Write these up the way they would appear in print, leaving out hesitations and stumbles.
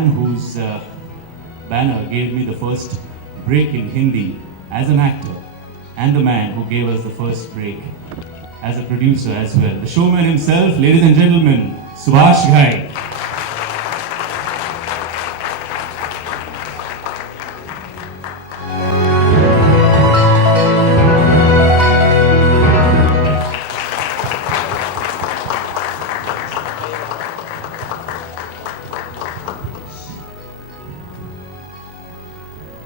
man whose banner gave me the first break in Hindi as an actor, and the man who gave us the first break as a producer as well. The showman himself, ladies and gentlemen, Subhash Ghai.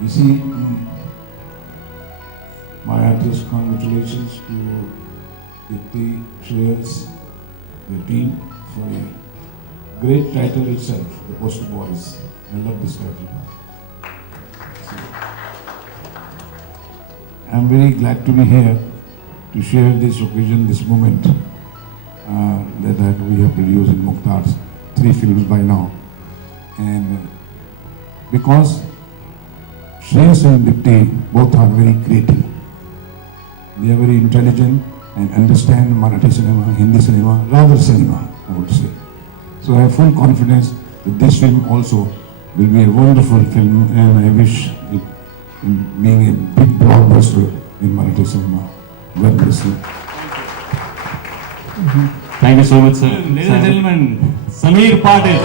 You see, my artist congratulations to Dipti, Shreyas, the team for a great title itself, The Poster Boys. I love this title. I'm very glad to be here to share this occasion, this moment that we have produced in Mukhtar's 3 films by now. And because Shreyas and Dipti both are very creative. They are very intelligent and understand Marathi cinema, Hindi cinema, rather cinema, I would say. So I have full confidence that this film also will be a wonderful film, and I wish it being a big blockbuster in Marathi cinema. God bless you. Thank you so much, sir. Ladies and gentlemen, Sameer Patil.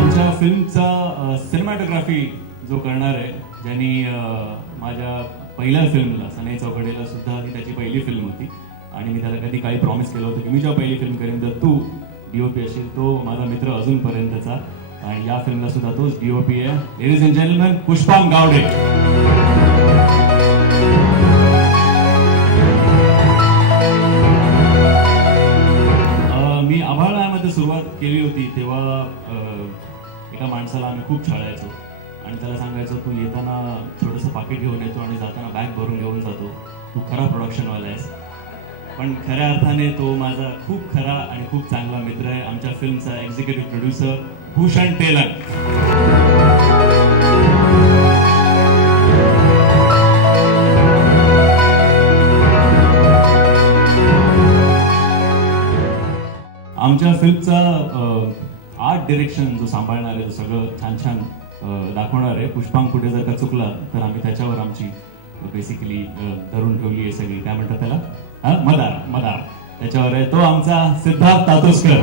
आमच्या फिल्मचा सिनेमॅटोग्राफी जो करणार आहे, ज्यांनी माझ्या पहिल्या फिल्मला सनई चौकडेला सुद्धा ती त्याची पहिली फिल्म होती आणि मी त्याला कधी काही प्रॉमिस केलं होतं की मी जेव्हा पहिली फिल्म करेन तर तू डीओपी असेल. तो माझा मित्र अजूनपर्यंतचा आणि या फिल्मला सुद्धा तोच डीओपी आहे. Ladies and gentleman, Pushpam Gawde. मी आभाळामध्ये सुरुवात केली होती तेव्हा एका माणसाला आम्ही खूप छळायचो आणि त्याला सांगायचो तू येताना छोटंसं पाकिट घेऊन येतो आणि जाताना बॅग भरून घेऊन जातो, तू खरा प्रोडक्शनवाला आहेस. पण खऱ्या अर्थाने तो माझा खूप खरा आणि खूप चांगला मित्र आहे. आमच्या फिल्मचा एक्झिक्युटिव्ह प्रोड्युसर भूषण तेलंग. आमच्या फिल्मचा आर्ट डिरेक्शन जो सांभाळणार आहे, जो सगळं छान छान दाखवणार आहे, पुष्पांग कुठे जर का चुकला तर आम्ही त्याच्यावर आमची बेसिकली धरून ठेवली आहे सगळी, काय म्हणतात त्याला, मदार त्याच्यावर आहे. तो आमचा सिद्धार्थ तातोसकर.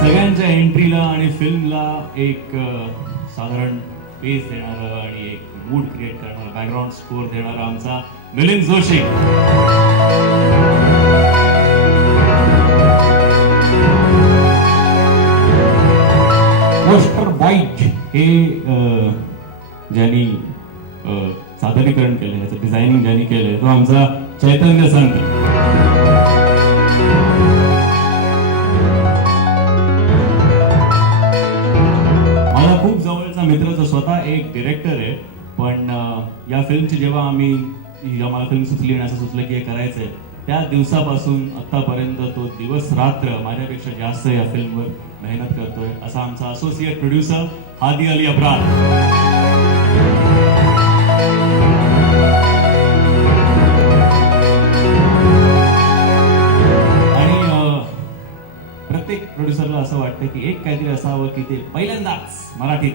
सगळ्यांच्या एंट्रीला आणि फिल्मला एक साधारण पेस देणारं आणि एक मूड क्रिएट करणारा, बॅकग्राऊंड स्कोर देणारा आमचा मिलिंद जोशी. पोस्टर बॉईज हे ज्यांनी सादरीकरण केलं, याचं डिझायनिंग ज्यांनी केलंय तो आमचा चैतन्य संत. मला खूप जवळचा मित्र जो स्वतः एक डिरेक्टर आहे, पण या फिल्मची जेव्हा मला फिल्म सुचली आणि असं सुचलं की हे करायचंय, त्या दिवसापासून आतापर्यंत तो दिवस रात्र माझ्यापेक्षा जास्त या फिल्मवर मेहनत करतोय. असा आमचा असोसिएट प्रोड्युसर हादी अली अब्रार. आणि प्रत्येक प्रोड्युसरला असं वाटतं की एक काहीतरी असावं की ते पहिल्यांदाच मराठीत.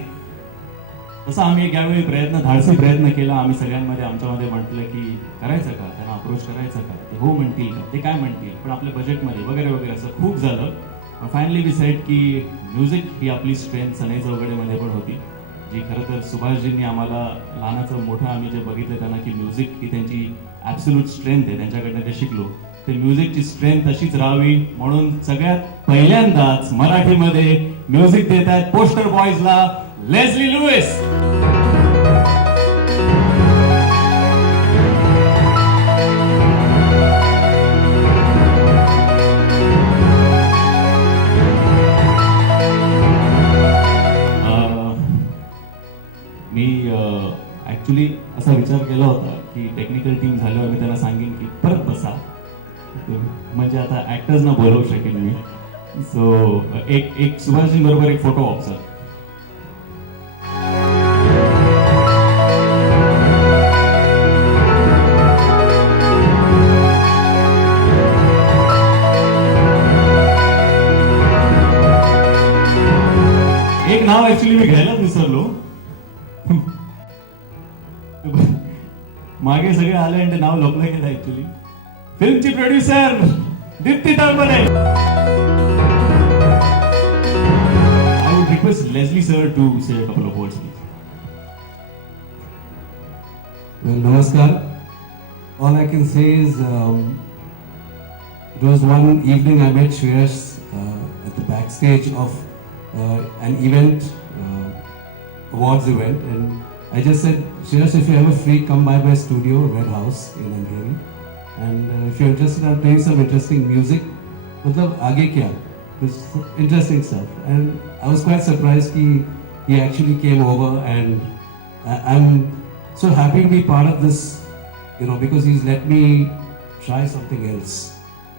तसं आम्ही एक यावेळी धाडसी प्रयत्न केला. आम्ही सगळ्यांमध्ये आमच्यामध्ये म्हटलं की करायचं का, त्यांना अप्रोच करायचं का, ते हो म्हणतील का, ते काय म्हणतील, पण आपल्या बजेटमध्ये वगैरे वगैरे असं खूप झालं. पण फायनली वी सेड की म्युझिक ही आपली स्ट्रेंथ सनई चौघडेमध्ये पण होती, जी खरं तर सुभाषजींनी आम्हाला लहानाचं मोठं आम्ही जे बघितलं त्यांना की म्युझिक ही त्यांची ॲब्सोल्यूट स्ट्रेंथ आहे, त्यांच्याकडनं ते शिकलो. ते म्युझिकची स्ट्रेंथ अशीच राहावी म्हणून सगळ्यात पहिल्यांदाच मराठीमध्ये म्युझिक देत आहेत पोस्टर बॉयजला लेस्ली लुईस. मी ऍक्च्युली असा विचार केला होता की टेक्निकल टीम झाल्यावर मी त्यांना सांगेन की परत बसा, म्हणजे आता ऍक्टर्सना बोलवू शकेन मी. सो एक सुभाषजी बरोबर एक फोटो ऑब्झर्व. ऍक्च्युली मी घ्यायलाच विसरलो. मागे सगळे आले आणि ते नाव लपलं गेलं ऍक्च्युली. फिल्मची producer Deepti Talmale. I would request Leslie sir to say a couple of words please. Well, Namaskar. All I can say is it was one evening I met Shreyash at the backstage of an event, awards event, and I just said, Shreyash, if you're ever free, come by my studio, Red House in Andheri, and if you're interested, I'll play some interesting music. मतलब आगे क्या? It's interesting stuff, and I was quite surprised he actually came over, and I'm so happy to be part of this, you know, because he's let me try something else.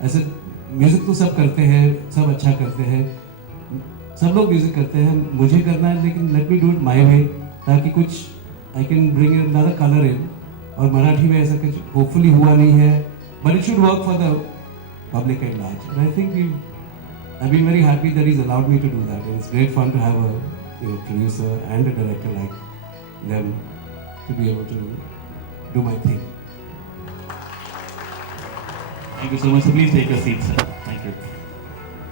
I said, music तो सब करते हैं, सब अच्छा करते हैं, सब लोग म्यूजिक करते हैं, मुझे करना है, लेकिन let me do it my way, ताकि कुछ I can bring another colour in. और मराठी में ऐसा कुछ होपफुली हुआ नहीं है, but it should work for the public at large. And I think I been very happy that he is allowed me to do that. It's great fun to have a producer and a director like them to be able to do my thing. Thank you so much. Please take a seat, sir. Thank you.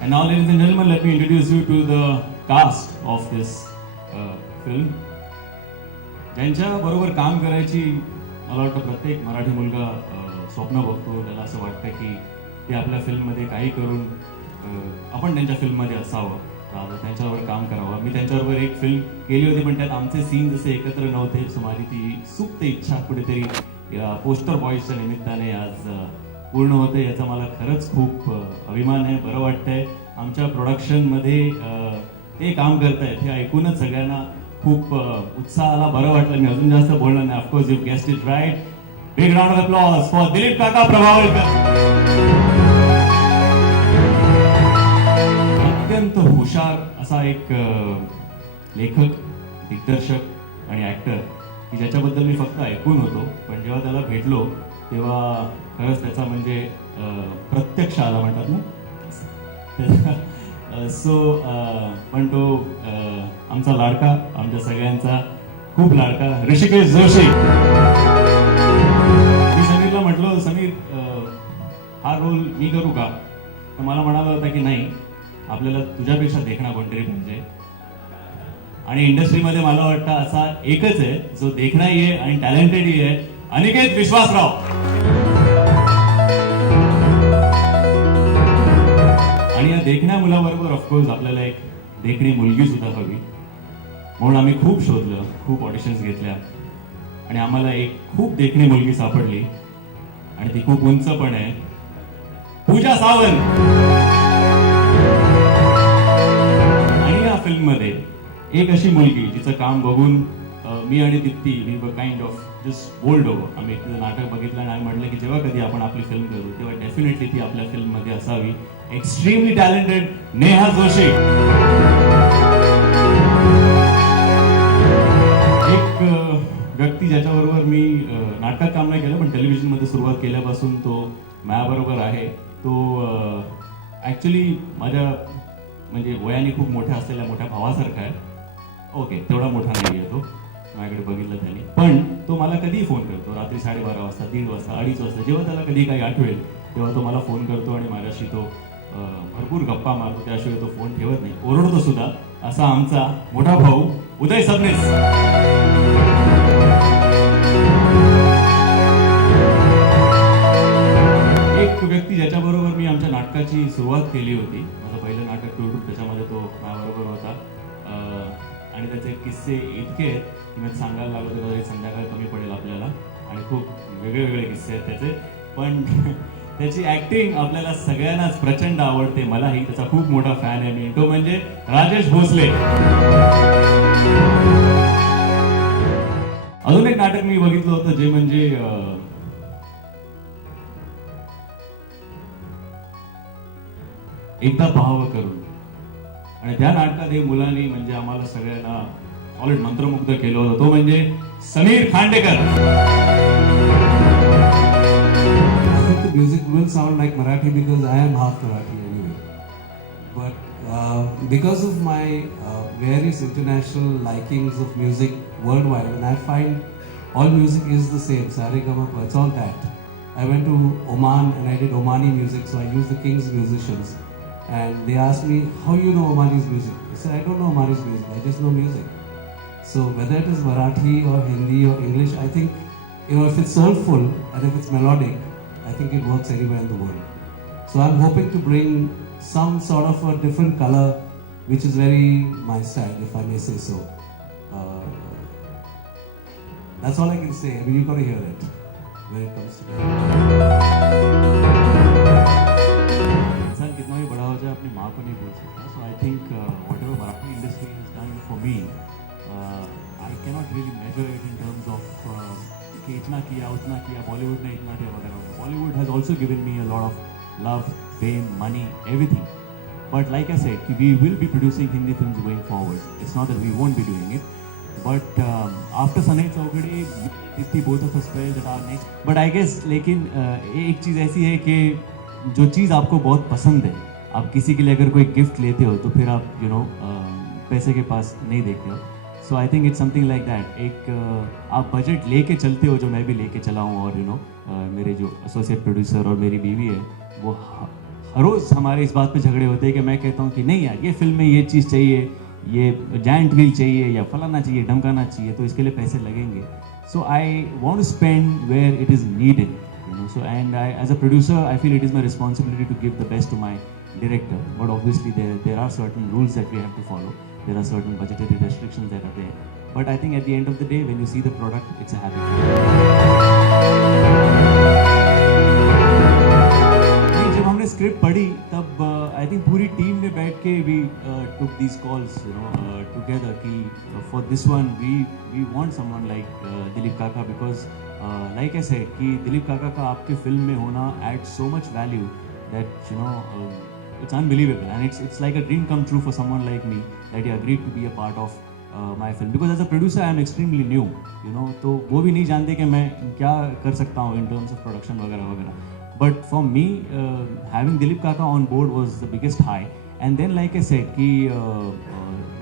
And now, ladies and gentlemen, let me introduce you to the cast of this film. ज्यांच्या बरोबर काम करायची मला वाटतं प्रत्येक मराठी मुलगा स्वप्न बघतो. त्याला असं वाटतं की ते आपल्या फिल्ममध्ये काही करून आपण त्यांच्या फिल्ममध्ये असावं, त्यांच्याबरोबर काम करावं. मी त्यांच्याबरोबर एक फिल्म केली होती, पण त्यात आमचे सीन जसे एकत्र नव्हते. सो माझी ती सुप्त इच्छा कुठेतरी या पोस्टर बॉयजच्या निमित्ताने आज पूर्ण होते. याचा मला खरंच खूप अभिमान आहे. बरं वाटतंय आमच्या प्रोडक्शनमध्ये ते काम करतायत हे ऐकूनच सगळ्यांना खूप उत्साह आला, बरं वाटलं. मी अजून जास्त बोलणार नाही. Of course you guessed it right. Big round of applause for Dilip kaka Prabhavalkar. अत्यंत हुशार असा एक लेखक, दिग्दर्शक आणि ऍक्टर की ज्याच्याबद्दल मी फक्त ऐकून होतो, पण जेव्हा त्याला भेटलो तेव्हा खरंच त्याचा म्हणजे प्रत्यक्ष आला म्हणतात ना. सो पण तो आमचा लाडका, आमच्या सगळ्यांचा खूप लाडका ऋषिकेश जोशी. मी समीरला म्हटलो, समीर हा रोल मी करू का? तर मला म्हणाला होता की नाही, आपल्याला तुझ्यापेक्षा देखणा कोणतरी पाहिजे. आणि इंडस्ट्रीमध्ये मला वाटतं असा एकच आहे जो देखणाही आहे आणि टॅलेंटेडही आहे, अनिकेत विश्वासराव. आणि या देखण्या मुलाबरोबर ऑफकोर्स आपल्याला एक देखणी मुलगी सुद्धा हवी. म्हणून आम्ही खूप शोधलं, खूप ऑडिशन्स घेतल्या आणि आम्हाला एक खूप देखणी मुलगी सापडली आणि ती खूप उंच पण आहे. पूजा सावंत. फिल्म मध्ये एक अशी मुलगी जिचं काम बघून मी आणि Deepti we were kind of just bowled over. आम्ही तिचं नाटक बघितलं आणि आम्ही म्हटलं की जेव्हा कधी आपण आपली फिल्म करू तेव्हा डेफिनेटली ती आपल्या फिल्म मध्ये असावी. एक्स्ट्रीमली टॅलेंटेड नेहा जोशी. एक व्यक्ती ज्याच्याबरोबर मी नाटकात काम नाही केलं, पण टेलिव्हिजन मध्ये सुरुवात केल्यापासून तो माझ्याबरोबर आहे. तो ऍक्च्युली माझ्या म्हणजे वयाने खूप मोठ्या असलेल्या मोठ्या भावासारखा आहे. ओके, तेवढा मोठा नाही आहे तो, माझ्याकडे बघितलं त्यांनी. पण तो मला कधीही फोन करतो, रात्री 12:30 वाजता, 1:30 वाजता, 2:30 वाजता, जेव्हा त्याला कधी काही आठवेल तेव्हा तो मला फोन करतो आणि माझ्याशी तो भरपूर गप्पा मारतो. त्याशिवाय तो फोन ठेवत नाही, ओरडतो सुद्धा. असा आमचा मोठा भाऊ उदय सबनीस. एक व्यक्ती ज्याच्याबरोबर मी आमच्या नाटकाची सुरुवात केली होती, पहिलं नाटक टू त्याच्यामध्ये तो माझ्याबरोबर होता. आणि त्याचे किस्से इतके आहेत की मी सांगायला लागलो तर संध्याकाळ कमी पडेल आपल्याला. आणि खूप वेगळे वेगळे किस्से आहेत त्याचे, पण त्याची ऍक्टिंग आपल्याला सगळ्यांनाच प्रचंड आवडते. मलाही त्याचा खूप मोठा फॅन आहे मी. तो म्हणजे राजेश भोसले. अजून एक नाटक मी बघितलं होतं जे म्हणजे एकदा पाहावं करून. आणि त्या नाटकात एक मुलांनी म्हणजे आम्हाला सगळ्यांना सॉलिड मंत्रमुग्ध केलं होतं. तो म्हणजे समीर Khandekar. I think the music will sound like Marathi because I am half Marathi anyway. But because of my various international likings of music worldwide, and I find all music is the same, Saregama, it's all that. I went to Oman and I did Omani music, so I used the King's musicians. And they asked me, how you know Omani's music? I said, I don't know Omani's music, I just know music. So whether it is Marathi or Hindi or English, I think, if it's soulful and if it's melodic, I think it works anywhere in the world. So I'm hoping to bring some sort of a different color, which is very my style, if I may say so. That's all I can say. I mean, you've got to hear it when it comes to it. इंसान कितना भी बड़ा हो जाए अपनी माँ को नहीं भूल सकता. So I think whatever Marathi industry has done for me, I cannot really measure it in terms of कि इतना किया उतना किया, Bollywood ने इतना किया वगैरह. Bollywood has also given me a lot of love, fame, money, everything. But like I said, we will be producing Hindi films going forward. It's not that we won't be doing it. But after Sanay Chaukade, both of us felt that our next. But I guess, लेकिन एक चीज़ ऐसी है कि जो चीज़ आपको बहुत पसंद है, आप किसी के लिए अगर कोई गिफ्ट लेते हो तो फिर आप पैसे के पास नहीं देखते हो. So I think it's something like that. एक आप बजट लेके चलते हो, जो मैं भी लेके चला हूँ. और मेरे जो एसोसिएट प्रोड्यूसर और मेरी बीवी है, वो हर रोज़ हमारे इस बात पे झगड़े होते हैं कि मैं कहता हूँ कि नहीं यार, ये फिल्म में ये चीज़ चाहिए, ये जायंट व्हील चाहिए या फलाना चाहिए, ढमकाना चाहिए, तो इसके लिए पैसे लगेंगे. So I want to spend where it is needed. So, and as a producer, I feel it is my responsibility to give the best to my director. But obviously, there are certain rules that we have to follow. There are certain budgetary restrictions that are there. But I think at the end of the day, when you see the product, it's a happy feeling. जब हमने स्क्रिप्ट पढ़ी तब I think पूरी टीम ने बैठ के we took these calls together कि for this one we want someone like Dilip Kaka, because like I said कि दिलीप काका का आपके फिल्म में होना adds so much value that it's unbelievable, and it's like a dream come true for someone like me that he agreed to be a part of my film, because as a producer I am extremely new, तो वो भी नहीं जानते कि मैं क्या कर सकता हूँ in terms of production वगैरह वगैरह. But for me, having Dilip Kaka on board was the biggest high. And then like I said कि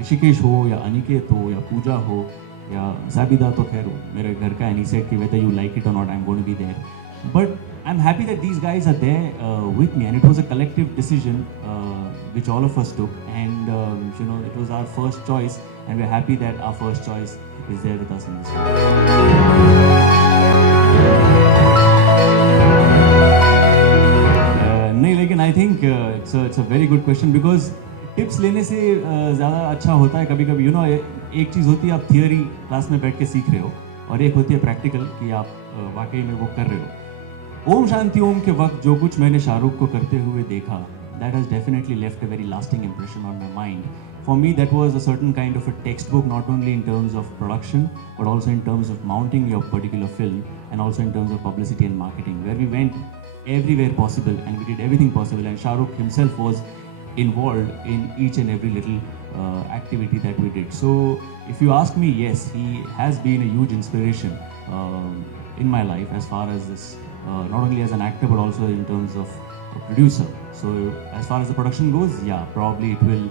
ऋषिकेश हो या अनिकेत हो या पूजा हो या Zabida तो खैर मेरे घर का, and he said कि whether you like it or not, I'm going to be there. But I'm happy that these guys are there with me, and it was a collective decision which all of us took, and it was our first choice, and we're happy that our first choice is there with us in this film. नहीं, लेकिन आई think it's a very good question, because tips लेने से ज़्यादा अच्छा होता है कभी कभी. एक चीज़ होती है आप थियोरी क्लास में बैठ के सीख रहे हो, और एक होती है प्रैक्टिकल कि आप वाकई में वो कर रहे हो. ओम शांति ओम के वक्त जो कुछ मैंने शाहरुख को करते हुए देखा, that has definitely left a very lasting impression on my mind. For me, that was a certain kind of a textbook, not only in terms of production, but also in terms of mounting your particular film, and also in terms of publicity and marketing, where we went everywhere possible and we did everything possible, and Shahrukh himself was involved in each and every little activity that we did. So if you ask me, yes, he has been a huge inspiration in my life as far as this, not only as an actor but also in terms of a producer. So as far as the production goes, yeah, probably it will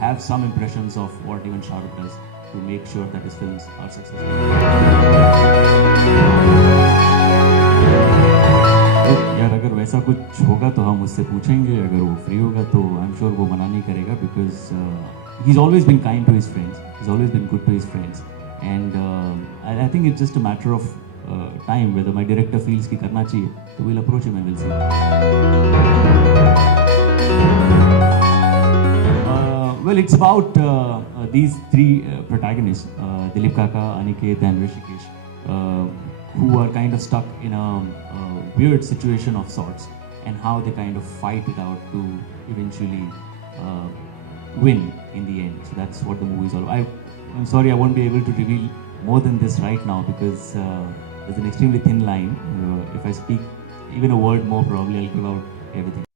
have some impressions of what even Shahrukh does to make sure that his films are successful. यार अगर वैसा कुछ होगा तो हम उससे पूछेंगे, अगर वो फ्री होगा तो आई एम श्योर वो मना नहीं करेगा, because he is always been kind to his friends, he is always been good to his friends, and I think it's just a matter of time whether my director feels कि करना चाहिए, तो will approach him and will see. Well, it's about these three protagonists, Dilip Kaka, Aniket and Rishikesh, who are kind of stuck in a weird situation of sorts, and how they kind of fight it out to eventually win in the end. So that's what the movie is all about. I'm sorry I won't be able to reveal more than this right now, because there's an extremely thin line. If I speak even a word more, probably I'll give out everything.